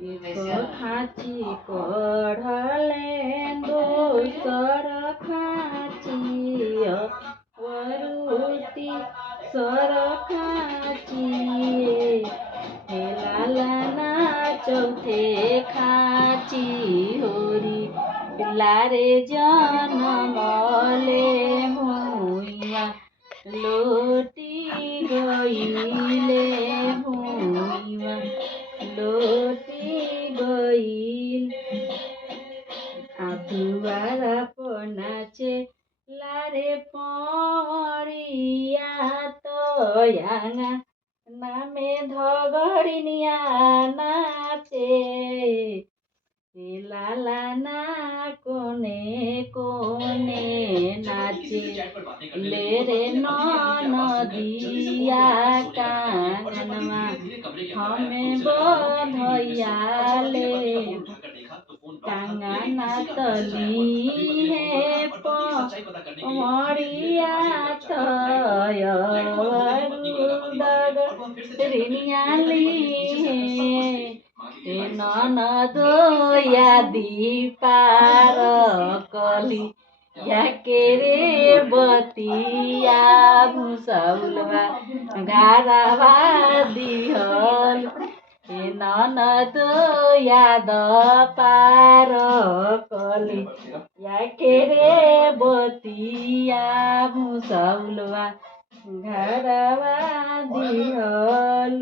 एक खाची कढ़ले दोसर खाची वरुती सर खाची हेलालना चौथे खाची होरी पिलारे जनमले भुइया लोटी गईले भुइया लोटी गईल आफुवारा पनाचे लारे पड़िया तयाङा नामे धगडिनिया नाचे लालाना कोने कोने नाचे लेरे नदिया कांगनमा हमें बधैयाले कांगना तली है पमड़िया तयरिनियाली ननदो यादी पार कली याके रे बतिया भुसौलवा घारावा दिहल ननदो याद पार कली याके रे बतिया भुसौलवा घारावा दिहल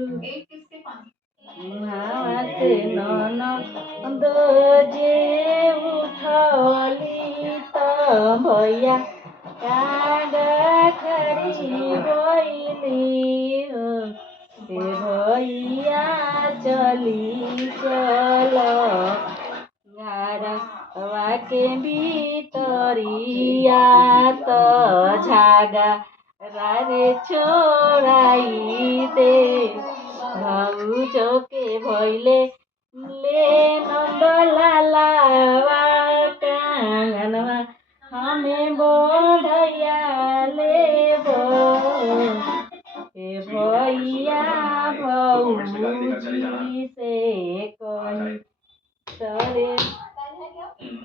हाते ननदो जे उठली त भैया कागा खरी गइली हे भैया चली चल घरवा के भितरिया त झागा रारे छोड़ाई दे भाउजो के भैले ले नन्दलालावा कांगनमा हमें बढ़ैया ले हे भैया भौजी